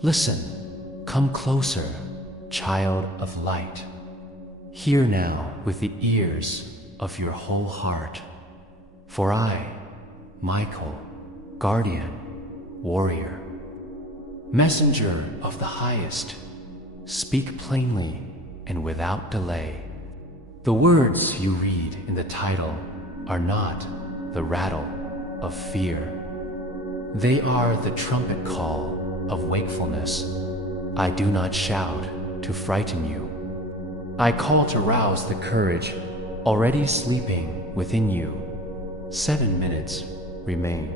Listen, come closer, child of light. Hear now with the ears of your whole heart. For I, Michael, guardian, warrior, messenger of the highest, speak plainly and without delay. The words you read in the title are not the rattle of fear. They are the trumpet call of wakefulness. I do not shout to frighten you. I call to rouse the courage already sleeping within you. 7 minutes remain.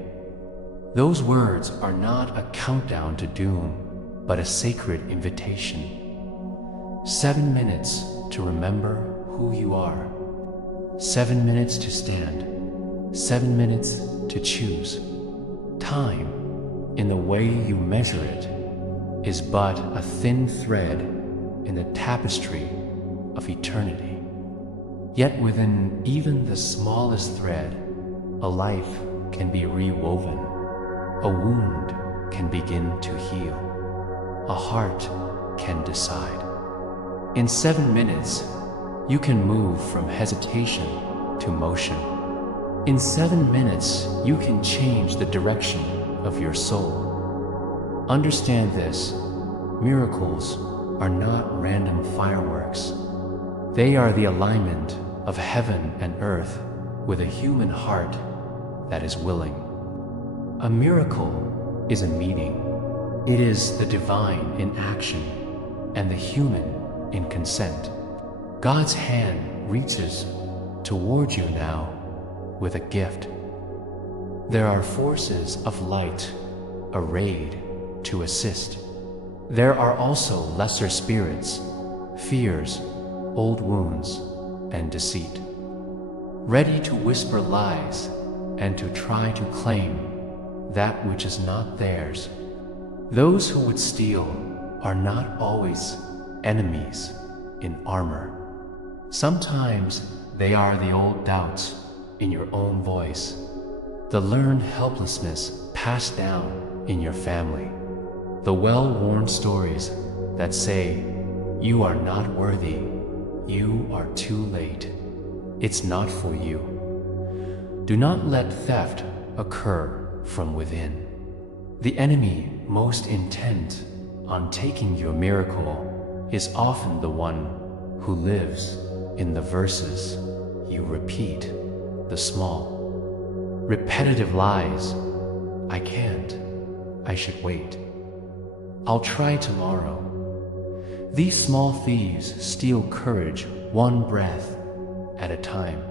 Those words are not a countdown to doom, but a sacred invitation. 7 minutes to remember who you are. 7 minutes to stand. 7 minutes to choose. Time, in the way you measure it, is but a thin thread in the tapestry of eternity. Yet within even the smallest thread, a life can be rewoven. A wound can begin to heal. A heart can decide. In 7 minutes, you can move from hesitation to motion. In 7 minutes, you can change the direction of your soul. Understand this, miracles are not random fireworks. They are the alignment of heaven and earth with a human heart that is willing. A miracle is a meeting. It is the divine in action and the human in consent. God's hand reaches toward you now with a gift. There are forces of light arrayed to assist. There are also lesser spirits, fears, old wounds, and deceit, ready to whisper lies and to try to claim that which is not theirs. Those who would steal are not always enemies in armor. Sometimes they are the old doubts in your own voice, the learned helplessness passed down in your family, the well-worn stories that say, you are not worthy, you are too late, it's not for you. Do not let theft occur from within. The enemy most intent on taking your miracle is often the one who lives in the verses you repeat, the small, repetitive lies. I can't, I should wait, I'll try tomorrow. These small thieves steal courage one breath at a time.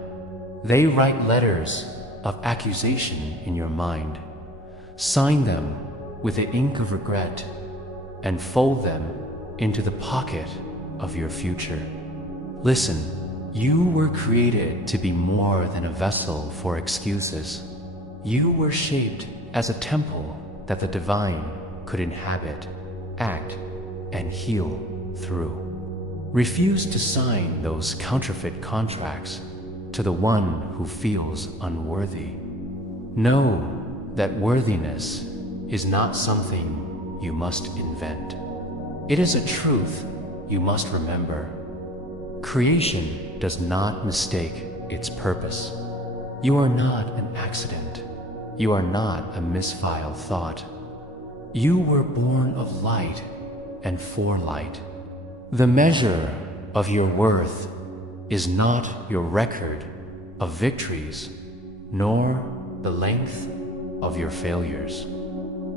They write letters of accusation in your mind, sign them with the ink of regret, and fold them into the pocket of your future. Listen, you were created to be more than a vessel for excuses. You were shaped as a temple that the divine could inhabit, act, and heal through. Refuse to sign those counterfeit contracts to the one who feels unworthy. Know that worthiness is not something you must invent. It is a truth you must remember. Creation does not mistake its purpose. You are not an accident. You are not a misfiled thought. You were born of light and for light. The measure of your worth is not your record of victories, nor the length of your failures.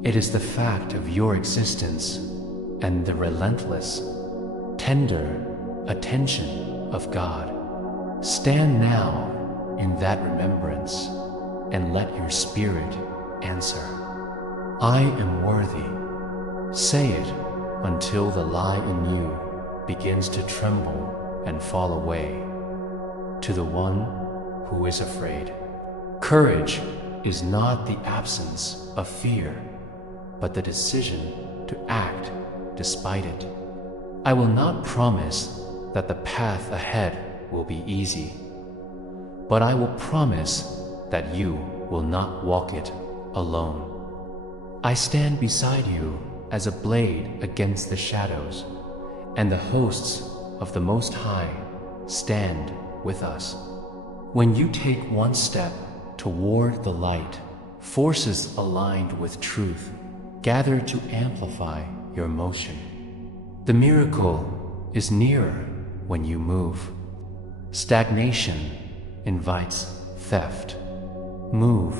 It is the fact of your existence and the relentless, tender attention of God. Stand now in that remembrance and let your spirit answer. I am worthy. Say it until the lie in you begins to tremble and fall away. To the one who is afraid. Courage is not the absence of fear, but the decision to act despite it. I will not promise that the path ahead will be easy, but I will promise that you will not walk it alone. I stand beside you as a blade against the shadows, and the hosts of the Most High stand with us. When you take one step toward the light, forces aligned with truth gather to amplify your motion. The miracle is nearer when you move. Stagnation invites theft. Move,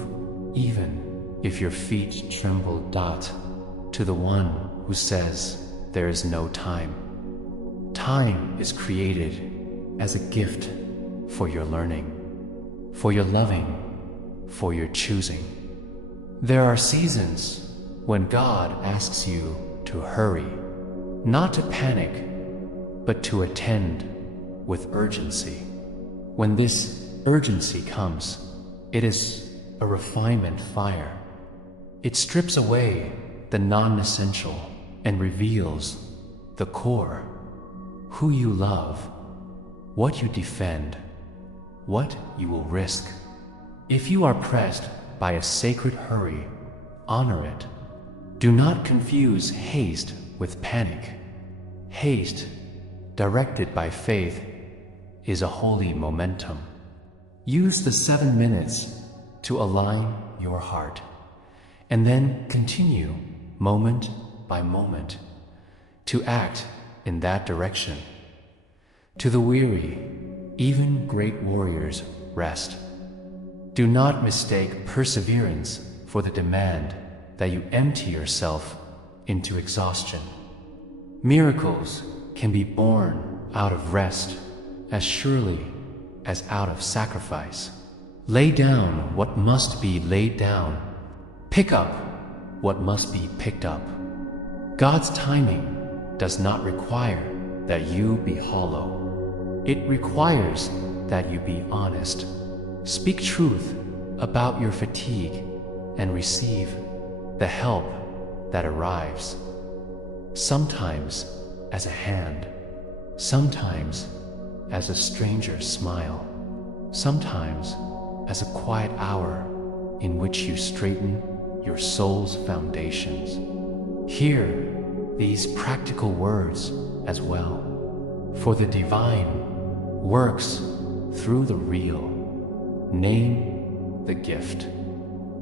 even if your feet tremble. To the one who says there is no time. Time is created as a gift for your learning, for your loving, for your choosing. There are seasons when God asks you to hurry, not to panic, but to attend with urgency. When this urgency comes, it is a refinement fire. It strips away the non-essential and reveals the core. Who you love, what you defend, what you will risk. If you are pressed by a sacred hurry, honor it. Do not confuse haste with panic. Haste, directed by faith, is a holy momentum. Use the 7 minutes to align your heart, and then continue moment by moment to act in that direction. To the weary, even great warriors rest. Do not mistake perseverance for the demand that you empty yourself into exhaustion. Miracles can be born out of rest as surely as out of sacrifice. Lay down what must be laid down. Pick up what must be picked up. God's timing does not require that you be hollow. It requires that you be honest. Speak truth about your fatigue and receive the help that arrives. Sometimes as a hand, sometimes as a stranger's smile, sometimes as a quiet hour in which you straighten your soul's foundations. Hear these practical words as well, for the divine works through the real. Name the gift.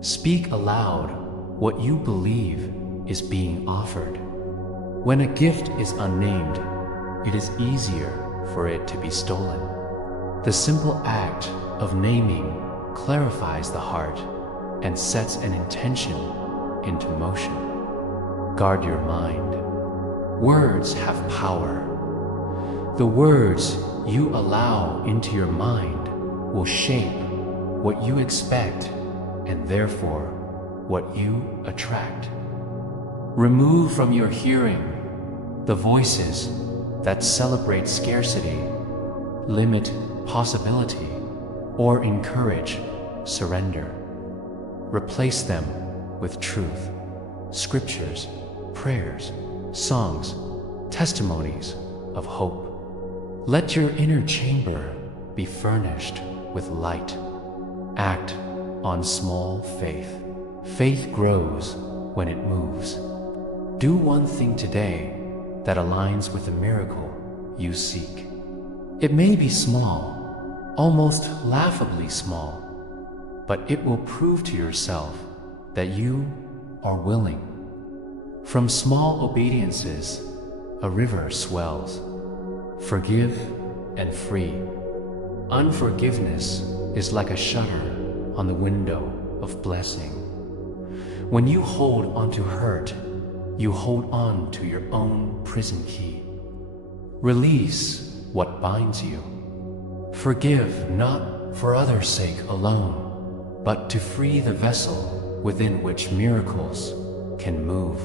Speak aloud what you believe is being offered. When a gift is unnamed, it is easier for it to be stolen. The simple act of naming clarifies the heart and sets an intention into motion. Guard your mind. Words have power. The words you allow into your mind will shape what you expect and therefore what you attract. Remove from your hearing the voices that celebrate scarcity, limit possibility, or encourage surrender. Replace them with truth, scriptures, prayers, songs, testimonies of hope. Let your inner chamber be furnished with light. Act on small faith. Faith grows when it moves. Do one thing today that aligns with the miracle you seek. It may be small, almost laughably small, but it will prove to yourself that you are willing. From small obediences, a river swells. Forgive and free. Unforgiveness is like a shutter on the window of blessing. When you hold onto hurt, you hold on to your own prison key. Release what binds you. Forgive not for others' sake alone, but to free the vessel within which miracles can move.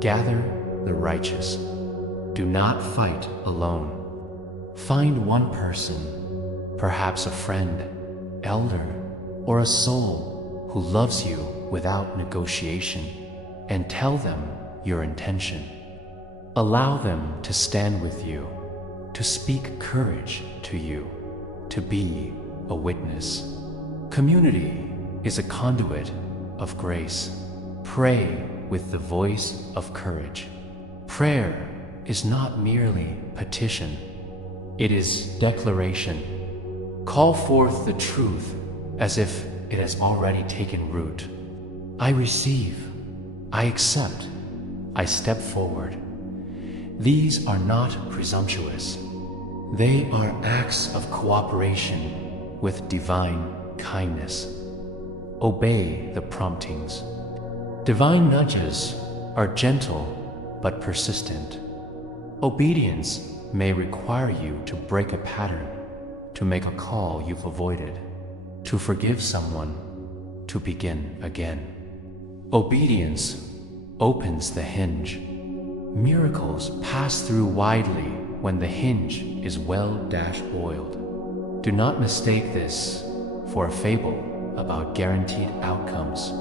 Gather the righteous. Do not fight alone. Find one person, perhaps a friend, elder, or a soul who loves you without negotiation, and tell them your intention. Allow them to stand with you, to speak courage to you, to be a witness. Community is a conduit of grace. Pray with the voice of courage. Prayer is not merely petition, it is declaration. Call forth the truth as if it has already taken root. I receive, I accept, I step forward. These are not presumptuous. They are acts of cooperation with divine kindness. Obey the promptings. Divine nudges are gentle but persistent. Obedience may require you to break a pattern, to make a call you've avoided, to forgive someone, to begin again. Obedience opens the hinge. Miracles pass through widely when the hinge is well-oiled. Do not mistake this for a fable about guaranteed outcomes.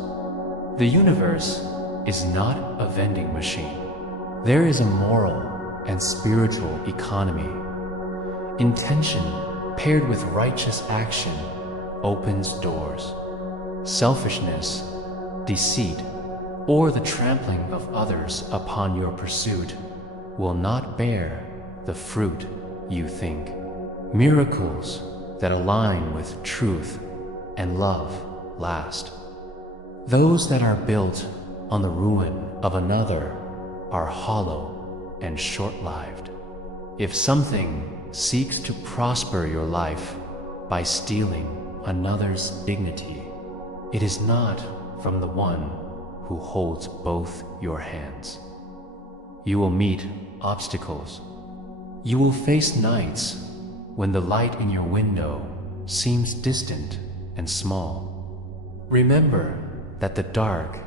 The universe is not a vending machine. There is a moral and spiritual economy. Intention paired with righteous action opens doors. Selfishness, deceit, or the trampling of others upon your pursuit will not bear the fruit you think. Miracles that align with truth and love last. Those that are built on the ruin of another are hollow and short-lived. If something seeks to prosper your life by stealing another's dignity, it is not from the one who holds both your hands. You will meet obstacles. You will face nights when the light in your window seems distant and small. Remember that the dark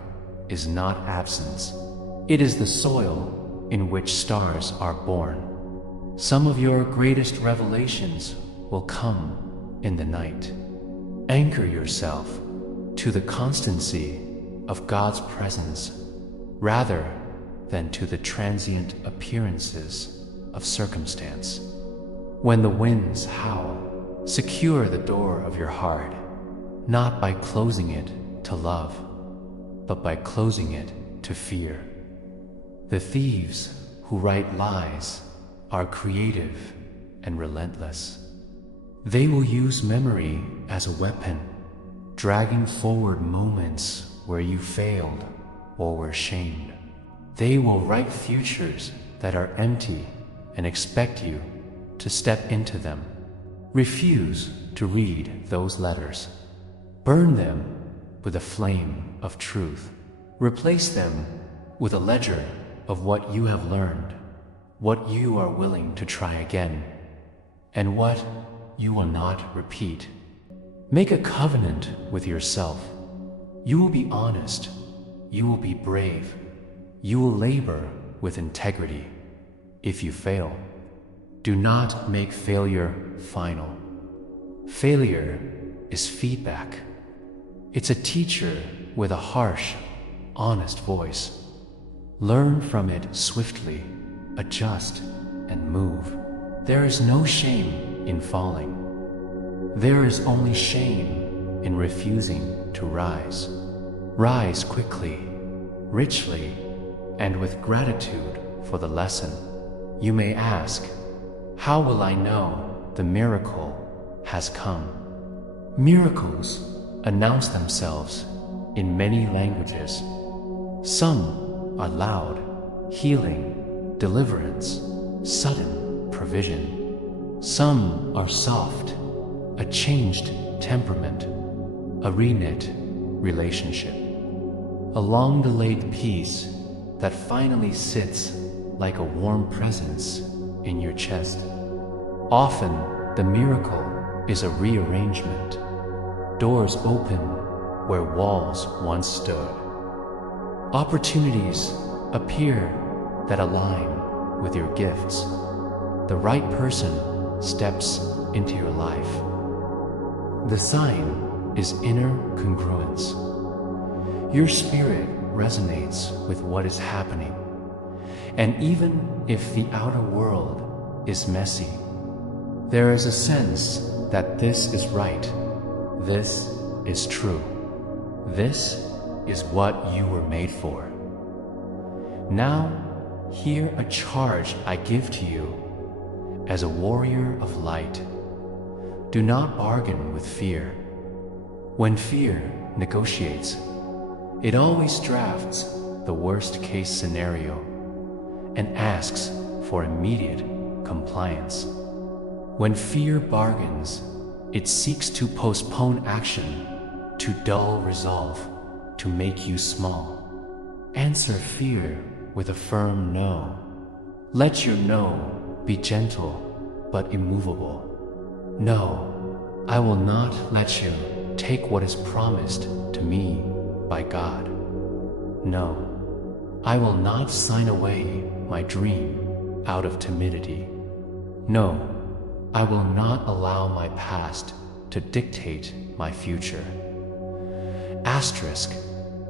is not absence. It is the soil in which stars are born. Some of your greatest revelations will come in the night. Anchor yourself to the constancy of God's presence rather than to the transient appearances of circumstance. When the winds howl, secure the door of your heart, not by closing it to love, but by closing it to fear. The thieves who write lies are creative and relentless. They will use memory as a weapon, dragging forward moments where you failed or were shamed. They will write futures that are empty and expect you to step into them. Refuse to read those letters. Burn them with a flame of truth. Replace them with a ledger of what you have learned, what you are willing to try again, and what you will not repeat. Make a covenant with yourself. You will be honest. You will be brave. You will labor with integrity. If you fail, do not make failure final. Failure is feedback. It's a teacher with a harsh, honest voice. Learn from it swiftly, adjust, and move. There is no shame in falling. There is only shame in refusing to rise. Rise quickly, richly, and with gratitude for the lesson. You may ask, how will I know the miracle has come? Miracles announce themselves in many languages. Some are loud, healing, deliverance, sudden provision. Some are soft, a changed temperament, a reknit relationship, a long-delayed peace that finally sits like a warm presence in your chest. Often, the miracle is a rearrangement. Doors open where walls once stood. Opportunities appear that align with your gifts. The right person steps into your life. The sign is inner congruence. Your spirit resonates with what is happening. And even if the outer world is messy, there is a sense that this is right, this is true, this is what you were made for. Now, hear a charge I give to you as a warrior of light. Do not bargain with fear. When fear negotiates, it always drafts the worst-case scenario and asks for immediate compliance. When fear bargains, it seeks to postpone action, to dull resolve, to make you small. Answer fear with a firm no. Let your no be gentle but immovable. No, I will not let you take what is promised to me by God. No, I will not sign away my dream out of timidity. No, I will not allow my past to dictate my future. Asterisk,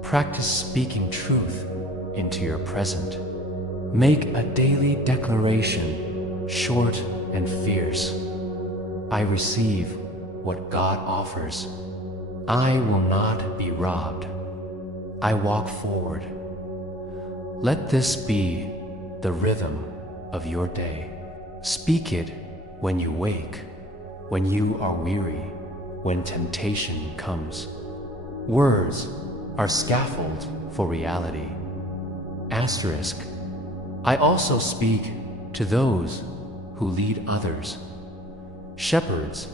practice speaking truth into your present. Make a daily declaration, short and fierce. I receive what God offers. I will not be robbed. I walk forward. Let this be the rhythm of your day. Speak it when you wake, when you are weary, when temptation comes. Words are scaffold for reality. Asterisk, I also speak to those who lead others. Shepherds,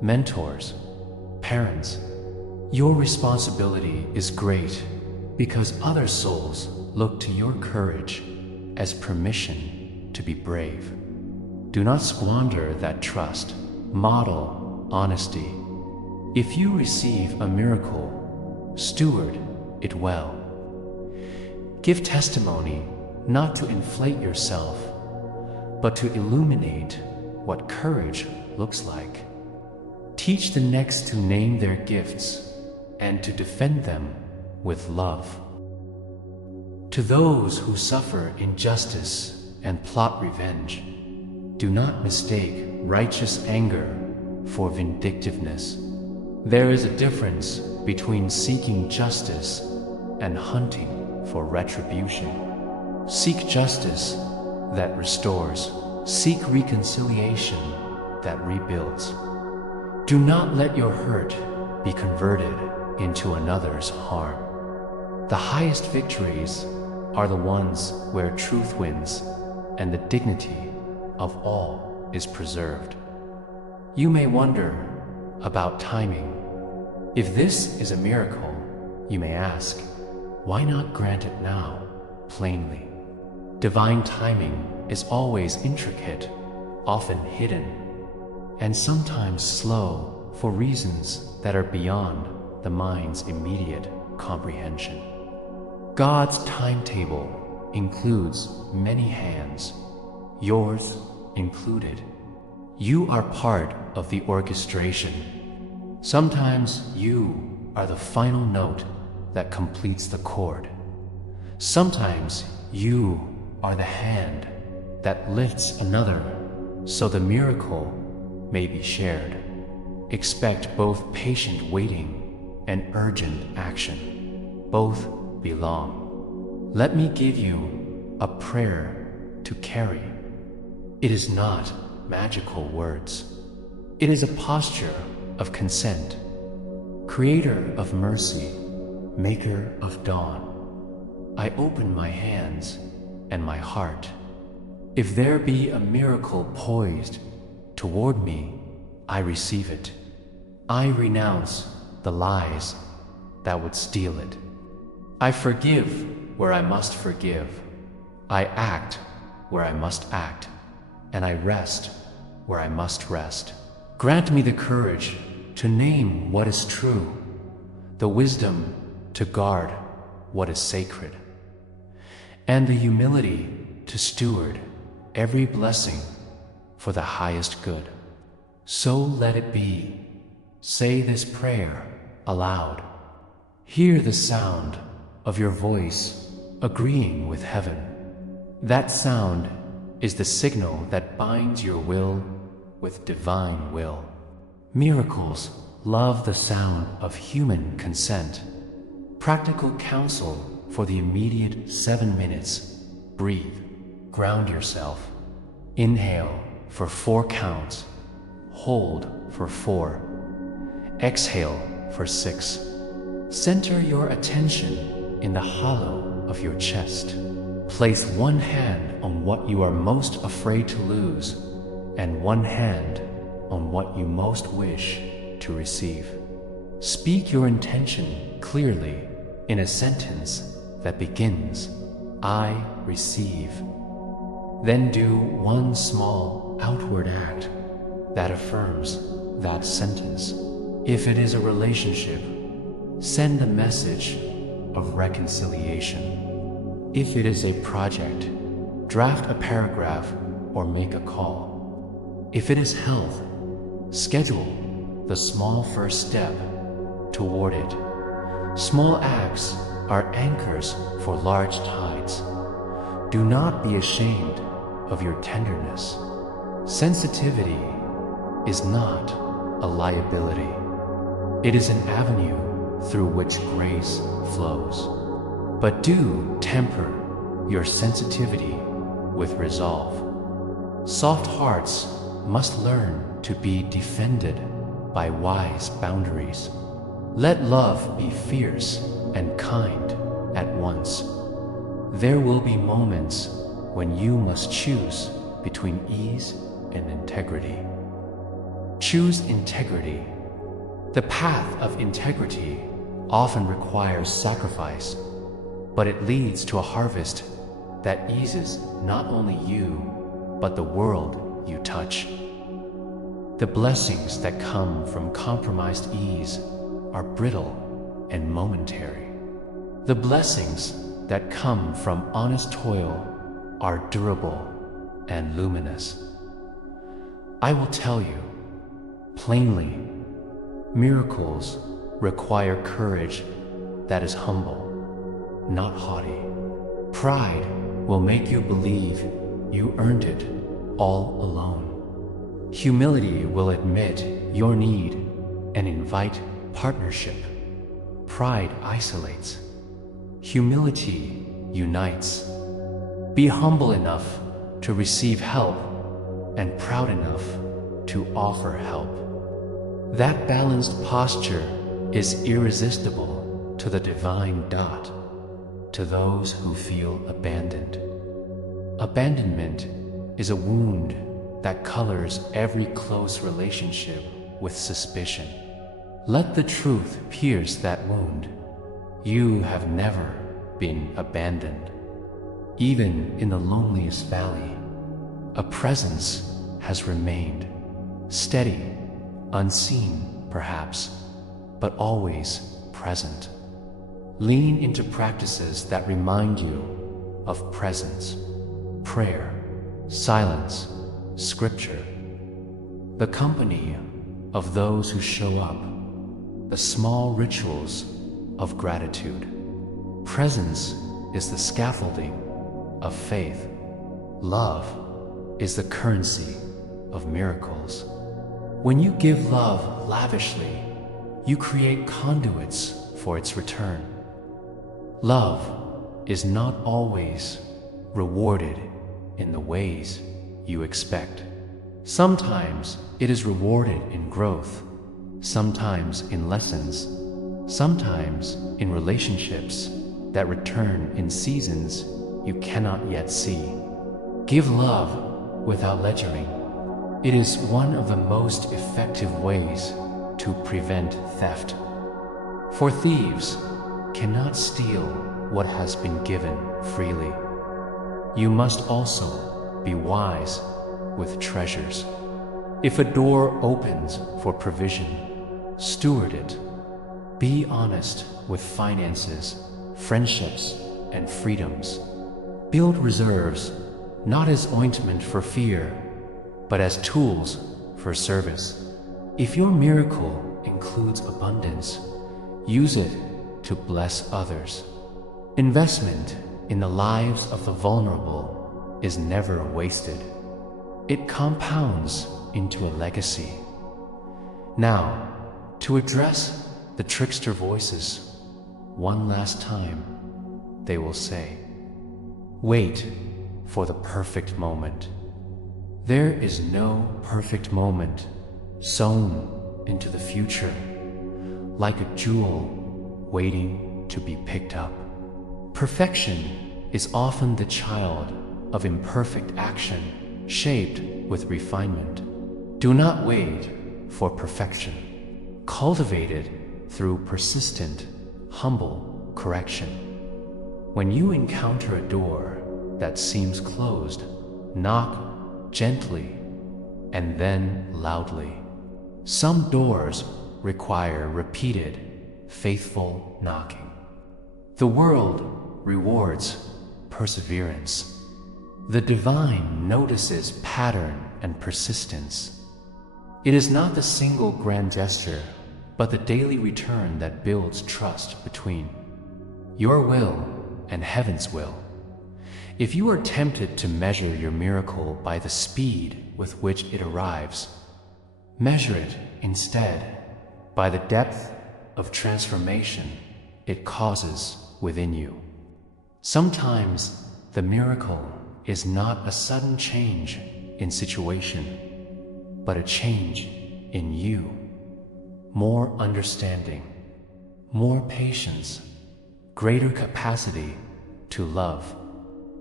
mentors, parents. Your responsibility is great because other souls look to your courage as permission to be brave. Do not squander that trust. Model honesty. If you receive a miracle, steward it well. Give testimony not to inflate yourself, but to illuminate what courage looks like. Teach the next to name their gifts and to defend them with love. To those who suffer injustice and plot revenge, do not mistake righteous anger for vindictiveness. There is a difference between seeking justice and hunting for retribution. Seek justice that restores. Seek reconciliation that rebuilds. Do not let your hurt be converted into another's harm. The highest victories are the ones where truth wins and the dignity of all is preserved. You may wonder about timing. If this is a miracle, you may ask, why not grant it now, plainly? Divine timing is always intricate, often hidden, and sometimes slow for reasons that are beyond the mind's immediate comprehension. God's timetable includes many hands, yours included. You are part of the orchestration. Sometimes you are the final note that completes the chord. Sometimes you are the hand that lifts another so the miracle may be shared. Expect both patient waiting and urgent action. Both belong. Let me give you a prayer to carry. It is not magical words. It is a posture of consent. Creator of mercy, maker of dawn, I open my hands and my heart. If there be a miracle poised toward me, I receive it. I renounce the lies that would steal it. I forgive where I must forgive. I act where I must act, and I rest where I must rest. Grant me the courage to name what is true, the wisdom to guard what is sacred, and the humility to steward every blessing for the highest good. So let it be. Say this prayer aloud. Hear the sound of your voice agreeing with heaven. That sound is the signal that binds your will with divine will. Miracles love the sound of human consent. Practical counsel for the immediate 7 minutes Breathe. Ground yourself. Inhale for 4 counts. Hold for 4. Exhale for 6. Center your attention in the hollow of your chest. Place one hand on what you are most afraid to lose, and one hand on what you most wish to receive. Speak your intention clearly in a sentence that begins, I receive. Then do one small outward act that affirms that sentence. If it is a relationship, send a message of reconciliation. If it is a project, draft a paragraph or make a call. If it is health, schedule the small first step toward it. Small acts are anchors for large tides. Do not be ashamed of your tenderness. Sensitivity is not a liability. It is an avenue through which grace flows. But do temper your sensitivity with resolve. Soft hearts must learn to be defended by wise boundaries. Let love be fierce and kind at once. There will be moments when you must choose between ease and integrity. Choose integrity. The path of integrity often requires sacrifice, but it leads to a harvest that eases not only you, but the world you touch. The blessings that come from compromised ease are brittle and momentary. The blessings that come from honest toil are durable and luminous. I will tell you plainly, miracles require courage that is humble, not haughty. Pride will make you believe you earned it all alone. Humility will admit your need and invite partnership. Pride isolates. Humility unites. Be humble enough to receive help and proud enough to offer help. That balanced posture is irresistible to the divine dot, to those who feel abandoned. Abandonment is a wound that colors every close relationship with suspicion. Let the truth pierce that wound. You have never been abandoned. Even in the loneliest valley, a presence has remained, steady, unseen perhaps, but always present. Lean into practices that remind you of presence, prayer, silence, scripture, the company of those who show up, the small rituals of gratitude. Presence is the scaffolding of faith. Love is the currency of miracles. When you give love lavishly, you create conduits for its return. Love is not always rewarded in the ways you expect. Sometimes it is rewarded in growth, sometimes in lessons, sometimes in relationships that return in seasons you cannot yet see. Give love without ledgering. It is one of the most effective ways to prevent theft. For thieves cannot steal what has been given freely. You must also be wise with treasures. If a door opens for provision, steward it. Be honest with finances, friendships, and freedoms. Build reserves, not as ointment for fear, but as tools for service. If your miracle includes abundance, use it to bless others. Investment in the lives of the vulnerable is never wasted. It compounds into a legacy. Now, to address the trickster voices, one last time, they will say, wait for the perfect moment. There is no perfect moment sewn into the future, like a jewel waiting to be picked up. Perfection is often the child of imperfect action, shaped with refinement. Do not wait for perfection. Cultivate it through persistent, humble correction. When you encounter a door that seems closed, knock gently and then loudly. Some doors require repeated, faithful knocking. The world rewards perseverance. The divine notices pattern and persistence. It is not the single grand gesture, but the daily return that builds trust between your will and heaven's will. If you are tempted to measure your miracle by the speed with which it arrives, measure it instead by the depth of transformation it causes within you. Sometimes the miracle is not a sudden change in situation, but a change in you. More understanding, more patience, greater capacity to love.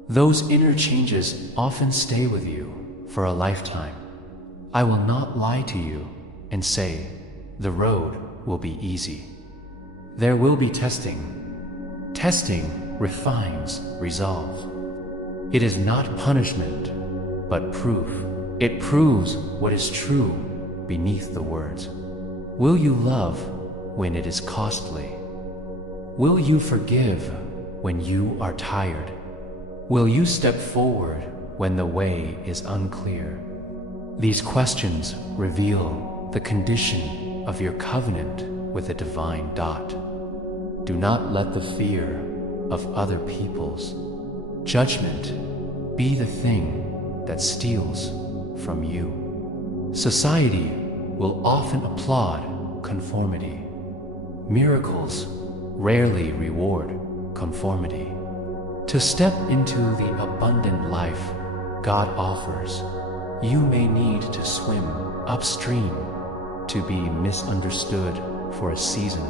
Those inner changes often stay with you for a lifetime. I will not lie to you and say the road will be easy. There will be testing. Testing refines resolve. It is not punishment, but proof. It proves what is true beneath the words. Will you love when it is costly? Will you forgive when you are tired? Will you step forward when the way is unclear? These questions reveal the condition of your covenant with the divine dot. Do not let the fear of other people's judgment be the thing that steals from you. Society will often applaud conformity. Miracles rarely reward conformity. To step into the abundant life God offers, you may need to swim upstream, to be misunderstood for a season,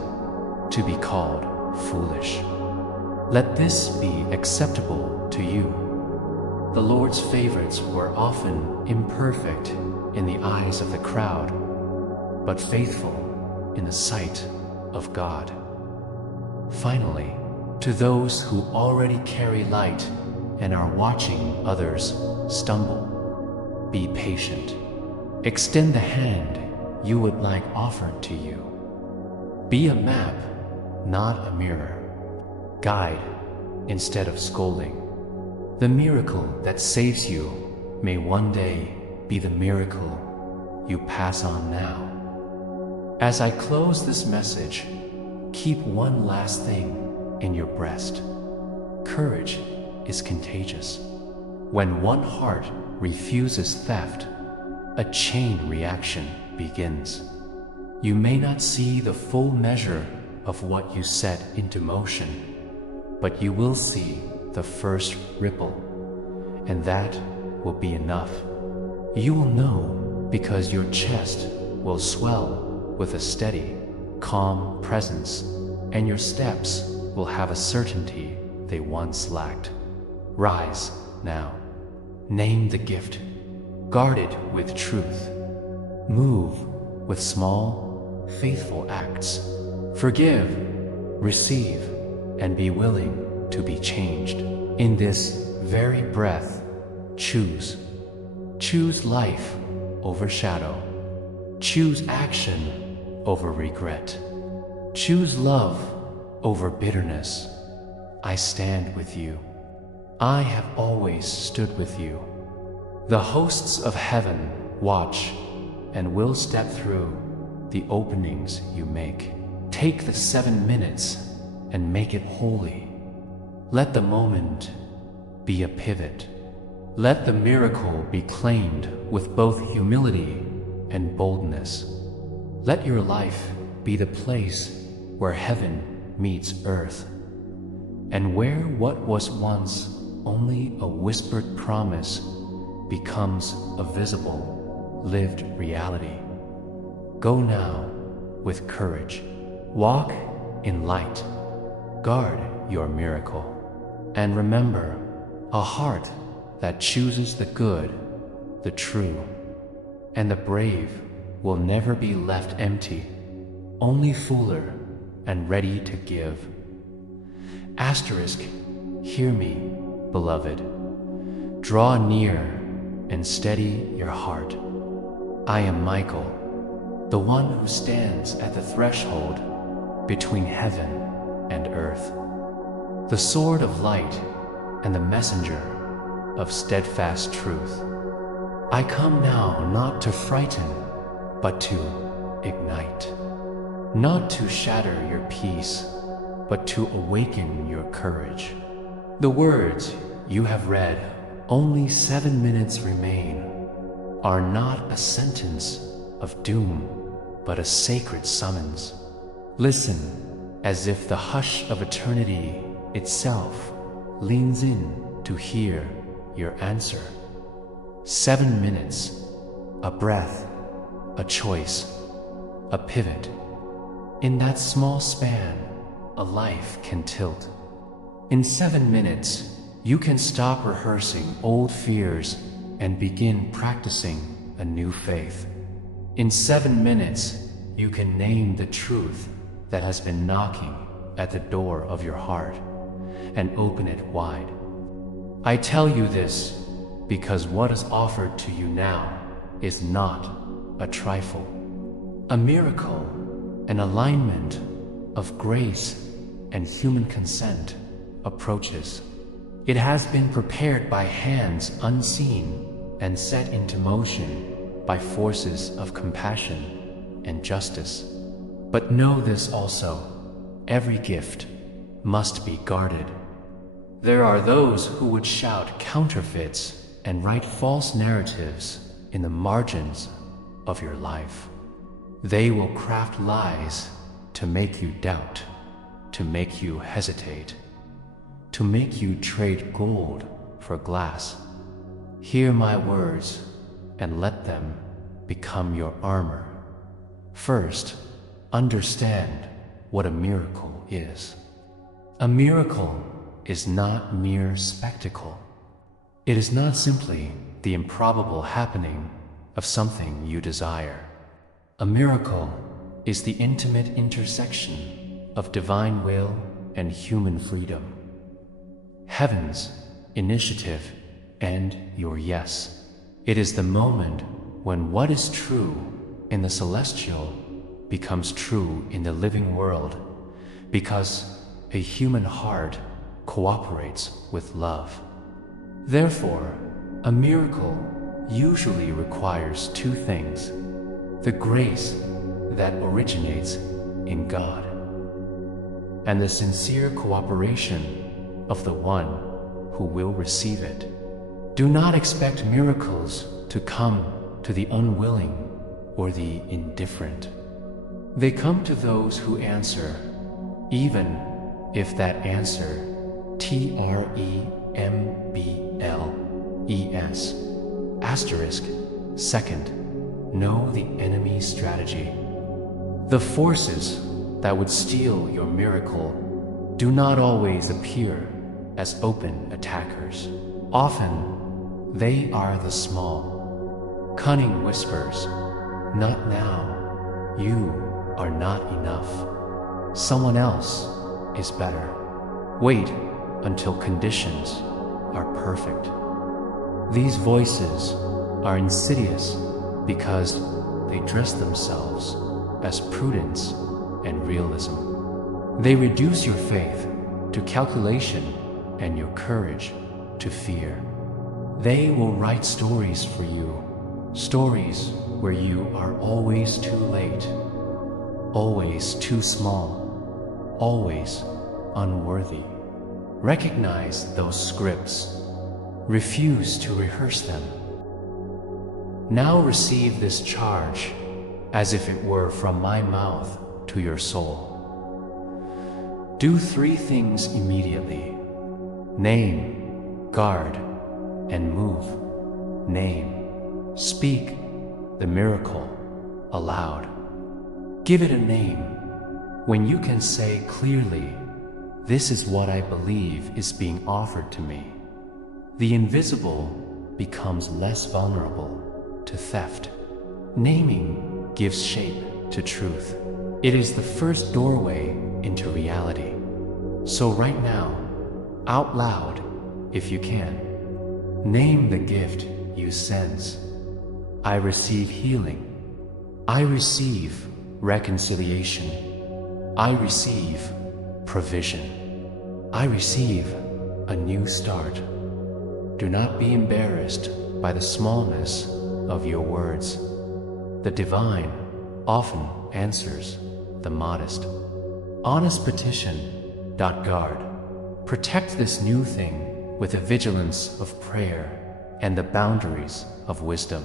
to be called foolish. Let this be acceptable to you. The Lord's favorites were often imperfect in the eyes of the crowd, but faithful in the sight of God. Finally, to those who already carry light and are watching others stumble, be patient. Extend the hand you would like offered to you. Be a map, not a mirror. Guide instead of scolding. The miracle that saves you may one day be the miracle you pass on now. As I close this message, keep one last thing in your breast. Courage is contagious. When one heart refuses theft, a chain reaction begins. You may not see the full measure of what you set into motion, but you will see the first ripple, and that will be enough. You will know because your chest will swell with a steady, calm presence, and your steps will have a certainty they once lacked. Rise now. Name the gift. Guard it with truth. Move with small, faithful acts. Forgive, receive, and be willing to be changed. In this very breath, choose. Choose life over shadow. Choose action over regret. Choose love over bitterness. I stand with you. I have always stood with you. The hosts of heaven watch and will step through the openings you make. Take the 7 minutes and make it holy. Let the moment be a pivot. Let the miracle be claimed with both humility and boldness. Let your life be the place where heaven meets earth, and where what was once only a whispered promise becomes a visible, lived reality. Go now with courage. Walk in light. Guard your miracle. And remember, a heart that chooses the good, the true, and the brave will never be left empty, only fuller and ready to give. Asterisk, hear me, beloved. Draw near and steady your heart. I am Michael, the one who stands at the threshold between heaven and earth, the sword of light and the messenger of steadfast truth. I come now not to frighten, but to ignite. Not to shatter your peace, but to awaken your courage. The words you have read, "Only 7 minutes remain," are not a sentence of doom, but a sacred summons. Listen as if the hush of eternity itself leans in to hear your answer. 7 minutes, a breath, a choice, a pivot. In that small span, a life can tilt. In 7 minutes, you can stop rehearsing old fears and begin practicing a new faith. In 7 minutes, you can name the truth that has been knocking at the door of your heart and open it wide. I tell you this because what is offered to you now is not a trifle. A miracle, an alignment of grace and human consent approaches. It has been prepared by hands unseen and set into motion by forces of compassion and justice. But know this also, every gift must be guarded. There are those who would shout counterfeits and write false narratives in the margins of your life. They will craft lies to make you doubt, to make you hesitate, to make you trade gold for glass. Hear my words and let them become your armor. First, understand what a miracle is. A miracle is not mere spectacle. It is not simply the improbable happening of something you desire. A miracle is the intimate intersection of divine will and human freedom. Heaven's initiative and your yes. It is the moment when what is true in the celestial becomes true in the living world, because a human heart cooperates with love. Therefore, a miracle usually requires two things: the grace that originates in God, and the sincere cooperation of the one who will receive it. Do not expect miracles to come to the unwilling or the indifferent. They come to those who answer, even if that answer, TREMBLES, asterisk, second, know the enemy's strategy. The forces that would steal your miracle do not always appear as open attackers. Often, they are the small, cunning whispers. Not now. You are not enough. Someone else is better. Wait until conditions are perfect. These voices are insidious because they dress themselves as prudence and realism. They reduce your faith to calculation and your courage to fear. They will write stories for you, stories where you are always too late, always too small, always unworthy. Recognize those scripts. Refuse to rehearse them. Now receive this charge as if it were from my mouth to your soul. Do 3 things immediately. Name Guard and move. Name. Speak the miracle aloud. Give it a name. When you can say clearly, "This is what I believe is being offered to me," the invisible becomes less vulnerable to theft. Naming gives shape to truth. It is the first doorway into reality. So right now, out loud, if you can, name the gift you sense. I receive healing. I receive reconciliation. I receive provision. I receive a new start. Do not be embarrassed by the smallness of your words. The divine often answers the modest. Honest petition. Guard. Protect this new thing with the vigilance of prayer and the boundaries of wisdom.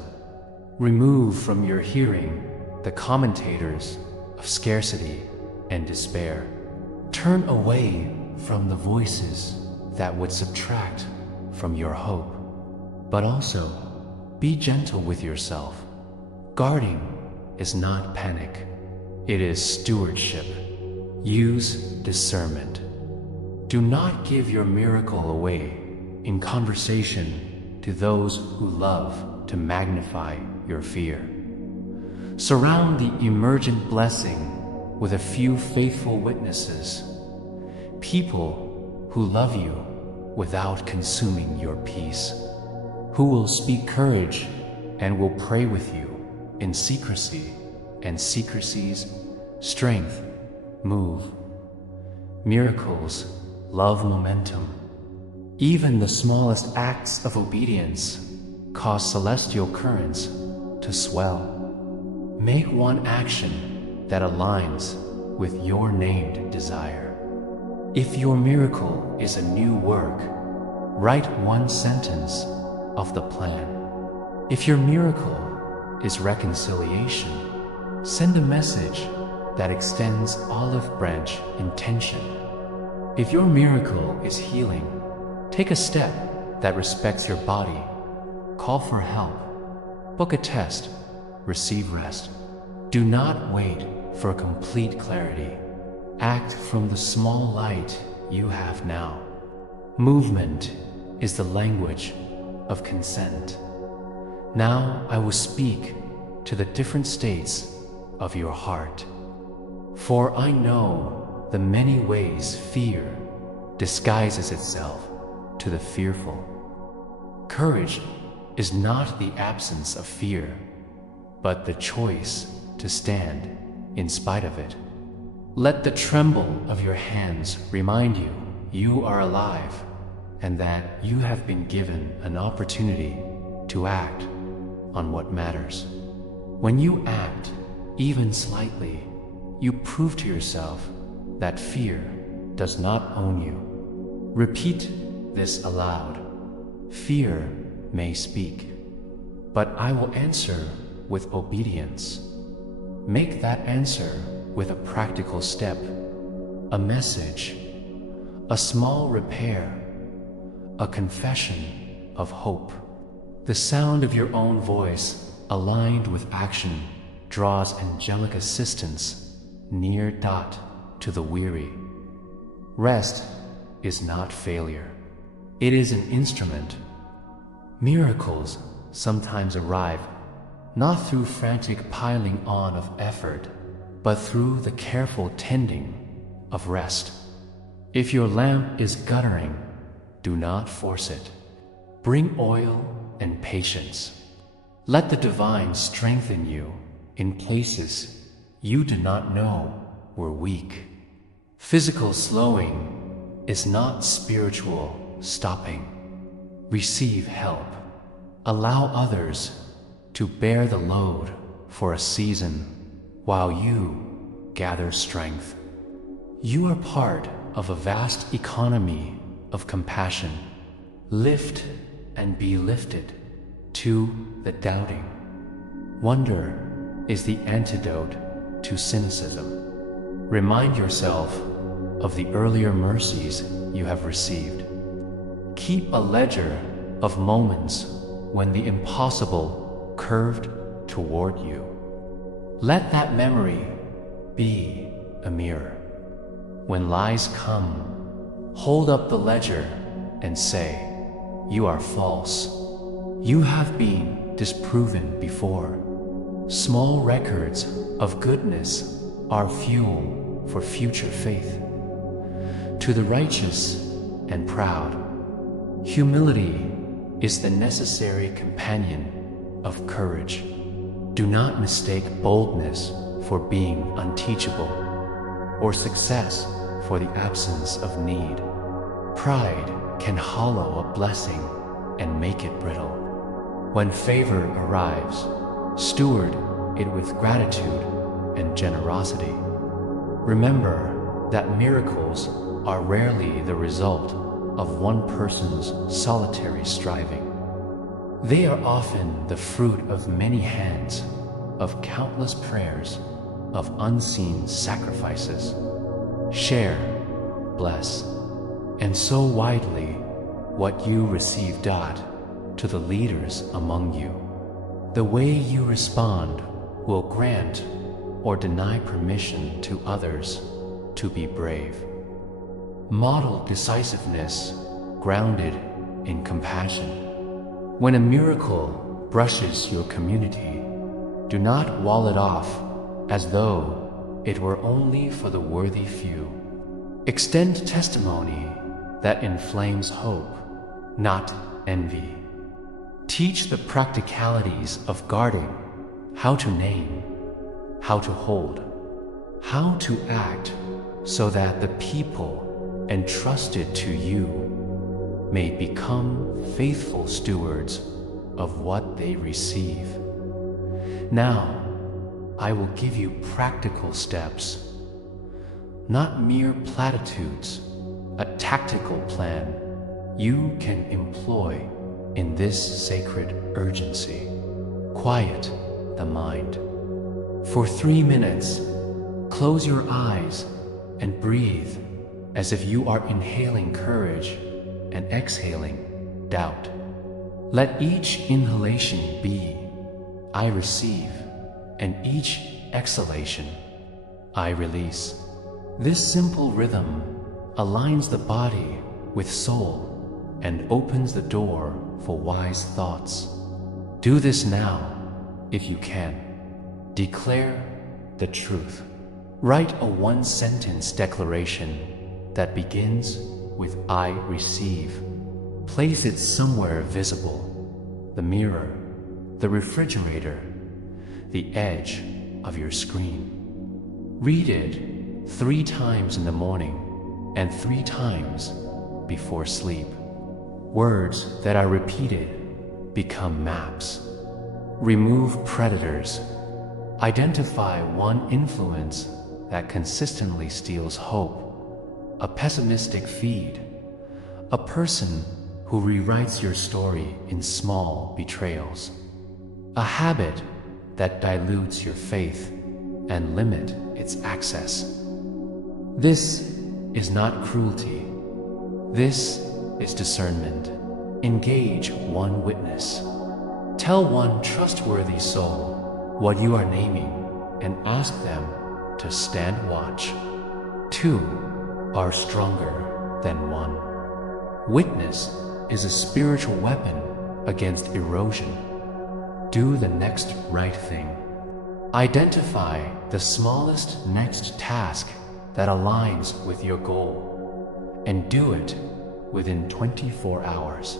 Remove from your hearing the commentators of scarcity and despair. Turn away from the voices that would subtract from your hope. But also, be gentle with yourself. Guarding is not panic. It is stewardship. Use discernment. Do not give your miracle away in conversation to those who love to magnify your fear. Surround the emergent blessing with a few faithful witnesses, people who love you without consuming your peace, who will speak courage and will pray with you in secrecy, and secrecy's strength move. Miracles love momentum. Even the smallest acts of obedience cause celestial currents to swell. Make one action that aligns with your named desire. If your miracle is a new work, write one sentence of the plan. If your miracle is reconciliation, send a message that extends olive branch intention. If your miracle is healing, take a step that respects your body. Call for help. Book a test. Receive rest. Do not wait for complete clarity. Act from the small light you have now. Movement is the language of consent. Now I will speak to the different states of your heart. For I know the many ways fear disguises itself to the fearful. Courage is not the absence of fear, but the choice to stand in spite of it. Let the tremble of your hands remind you you are alive and that you have been given an opportunity to act on what matters. When you act, even slightly, you prove to yourself that fear does not own you. Repeat this aloud. Fear may speak, but I will answer with obedience. Make that answer with a practical step, a message, a small repair, a confession of hope. The sound of your own voice, aligned with action, draws angelic assistance near to the weary. Rest is not failure. It is an instrument. Miracles sometimes arrive not through frantic piling on of effort, but through the careful tending of rest. If your lamp is guttering, do not force it. Bring oil and patience. Let the divine strengthen you in places you do not know were weak. Physical slowing is not spiritual stopping. Receive help. Allow others to bear the load for a season while you gather strength. You are part of a vast economy of compassion. Lift and be lifted to the doubting. Wonder is the antidote to cynicism. Remind yourself of the earlier mercies you have received. Keep a ledger of moments when the impossible curved toward you. Let that memory be a mirror. When lies come, hold up the ledger and say, "You are false. You have been disproven before." Small records of goodness are fuel for future faith. To the righteous and proud, humility is the necessary companion of courage. Do not mistake boldness for being unteachable, or success for the absence of need. Pride can hollow a blessing and make it brittle. When favor arrives, steward it with gratitude and generosity. Remember that miracles are rarely the result of one person's solitary striving. They are often the fruit of many hands, of countless prayers, of unseen sacrifices. Share, bless, and sow widely what you receive. To the leaders among you. The way you respond will grant or deny permission to others to be brave. Model decisiveness grounded in compassion. When a miracle brushes your community, do not wall it off as though it were only for the worthy few. Extend testimony that inflames hope, not envy. Teach the practicalities of guarding, how to name, how to hold, how to act, so that the people entrusted to you may become faithful stewards of what they receive. Now, I will give you practical steps, not mere platitudes, a tactical plan you can employ in this sacred urgency. Quiet the mind. For 3 minutes, close your eyes and breathe as if you are inhaling courage and exhaling doubt. Let each inhalation be, "I receive," and each exhalation, "I release." This simple rhythm aligns the body with soul and opens the door for wise thoughts. Do this now, if you can. Declare the truth. Write a one-sentence declaration that begins with "I receive." Place it somewhere visible: the mirror, the refrigerator, the edge of your screen. Read it 3 times in the morning and 3 times before sleep. Words that are repeated become maps. Remove predators. Identify one influence that consistently steals hope, a pessimistic feed, a person who rewrites your story in small betrayals, a habit that dilutes your faith and limit its access. This is not cruelty. This is discernment. Engage one witness. Tell one trustworthy soul what you are naming and ask them to stand watch. 2 are stronger than 1. Witness is a spiritual weapon against erosion. Do the next right thing. Identify the smallest next task that aligns with your goal and do it within 24 hours.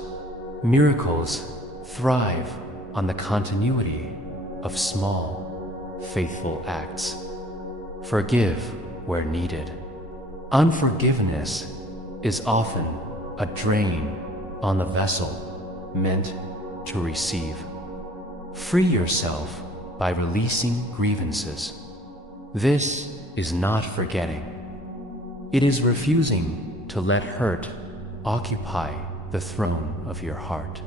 Miracles thrive on the continuity of small, faithful acts. Forgive where needed. Unforgiveness is often a drain on the vessel meant to receive. Free yourself by releasing grievances. This is not forgetting. It is refusing to let hurt occupy the throne of your heart.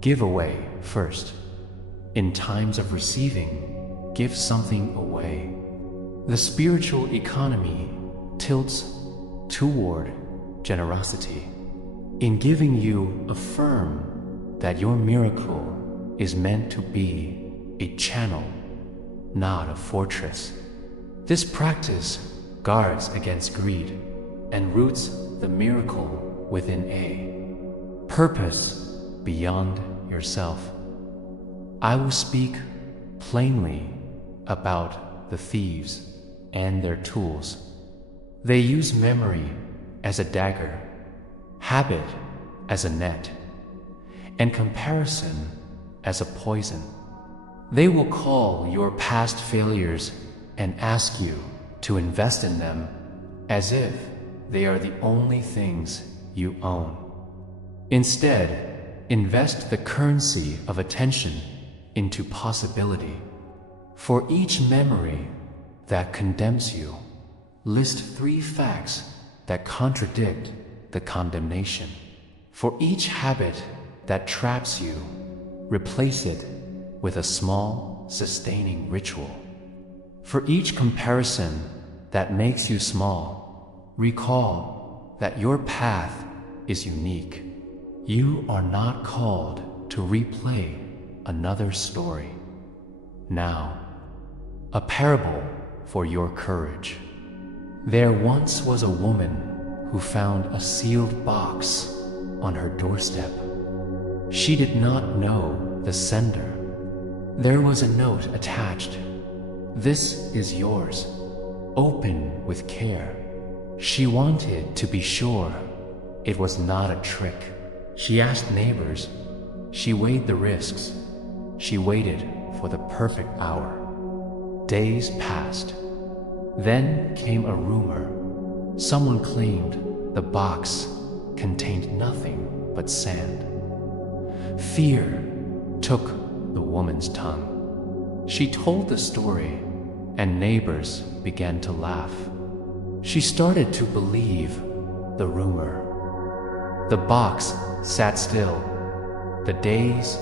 Give away first. In times of receiving, give something away. The spiritual economy tilts toward generosity. In giving you, affirm that your miracle is meant to be a channel, not a fortress. This practice guards against greed and roots the miracle within a purpose beyond yourself. I will speak plainly about the thieves and their tools. They use memory as a dagger, habit as a net, and comparison as a poison. They will call your past failures and ask you to invest in them as if they are the only things you own. Instead, invest the currency of attention into possibility. For each memory that condemns you, list 3 facts that contradict the condemnation. For each habit that traps you, replace it with a small, sustaining ritual. For each comparison that makes you small, recall that your path is unique. You are not called to replay another story. Now, a parable for your courage. There once was a woman who found a sealed box on her doorstep. She did not know the sender. There was a note attached. "This is yours. Open with care." She wanted to be sure it was not a trick. She asked neighbors. She weighed the risks. She waited for the perfect hour. Days passed. Then came a rumor. Someone claimed the box contained nothing but sand. Fear took the woman's tongue. She told the story, and neighbors began to laugh. She started to believe the rumor. The box sat still. The days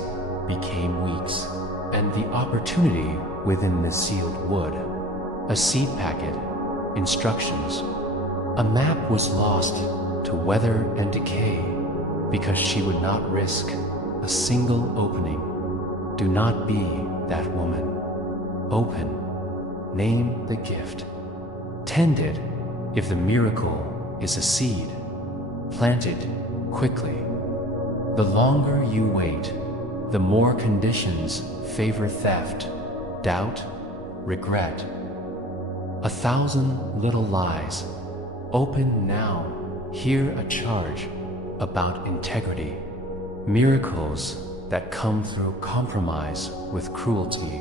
became weeks, and the opportunity within the sealed wood. A seed packet, instructions. A map was lost to weather and decay because she would not risk a single opening. Do not be that woman. Open. Name the gift. Tend it if the miracle is a seed. Plant it quickly. The longer you wait, the more conditions favor theft, doubt, regret. 1,000 little lies. Open now. Hear a charge about integrity. Miracles that come through compromise with cruelty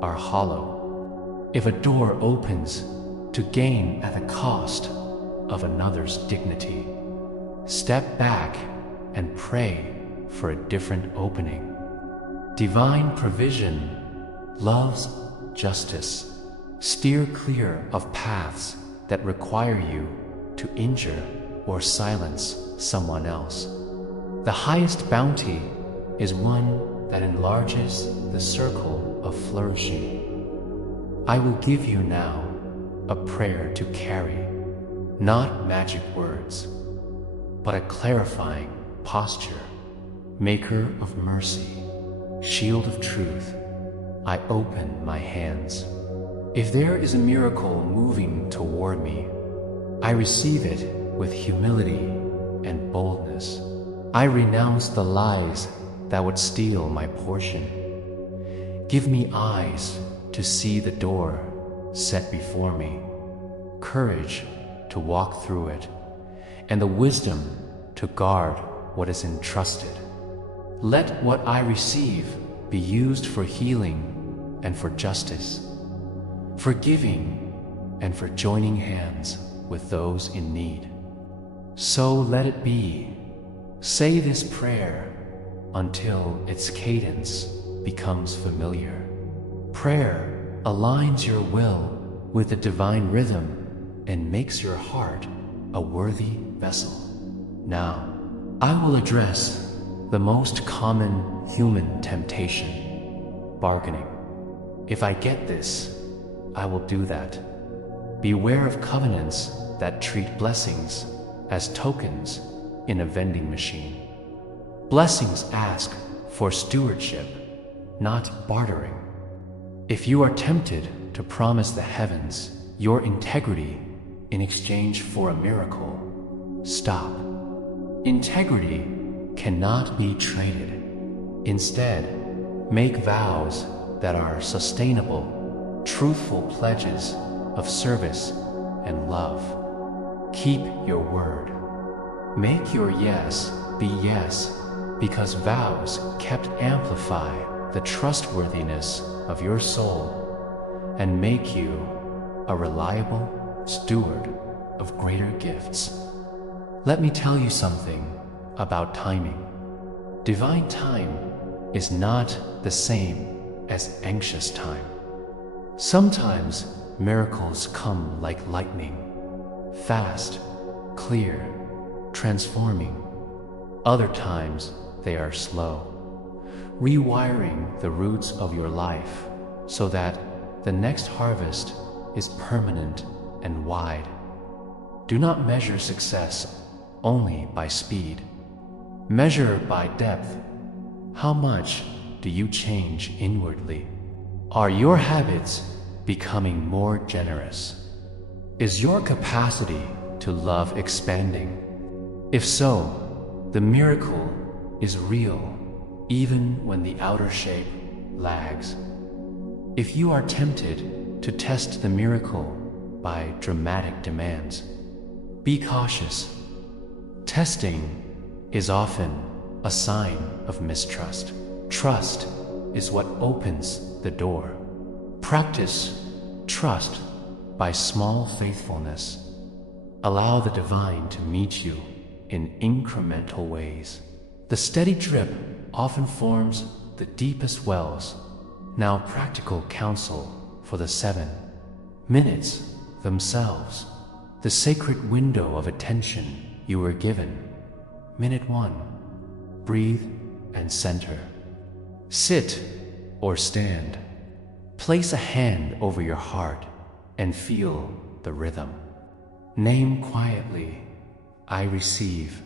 are hollow. If a door opens to gain at the cost of another's dignity, step back and pray for a different opening. Divine provision loves justice. Steer clear of paths that require you to injure or silence someone else. The highest bounty is one that enlarges the circle of flourishing. I will give you now a prayer to carry, not magic words, but a clarifying posture. Maker of mercy, shield of truth, I open my hands. If there is a miracle moving toward me, I receive it with humility and boldness. I renounce the lies that would steal my portion. Give me eyes to see the door set before me, courage to walk through it, and the wisdom to guard what is entrusted. Let what I receive be used for healing and for justice, for giving and for joining hands with those in need. So let it be. Say this prayer until its cadence becomes familiar. Prayer aligns your will with the divine rhythm and makes your heart a worthy vessel. Now, I will address the most common human temptation, bargaining. If I get this, I will do that. Beware of covenants that treat blessings as tokens in a vending machine. Blessings ask for stewardship, not bartering. If you are tempted to promise the heavens your integrity in exchange for a miracle, stop. Integrity cannot be traded. Instead, make vows that are sustainable, truthful pledges of service and love. Keep your word. Make your yes be yes, because vows kept amplify the trustworthiness of your soul and make you a reliable steward of greater gifts. Let me tell you something about timing. Divine time is not the same as anxious time. Sometimes miracles come like lightning, fast, clear, transforming. Other times they are slow, rewiring the roots of your life so that the next harvest is permanent and wide. Do not measure success only by speed. Measure by depth. How much do you change inwardly? Are your habits becoming more generous? Is your capacity to love expanding? If so, the miracle is real, even when the outer shape lags. If you are tempted to test the miracle by dramatic demands, be cautious. Testing is often a sign of mistrust. Trust is what opens the door. Practice trust by small faithfulness. Allow the divine to meet you in incremental ways. The steady drip often forms the deepest wells. Now practical counsel for the 7 minutes themselves. The sacred window of attention you were given. Minute 1. Breathe and center. Sit or stand. Place a hand over your heart and feel the rhythm. Name quietly, I receive.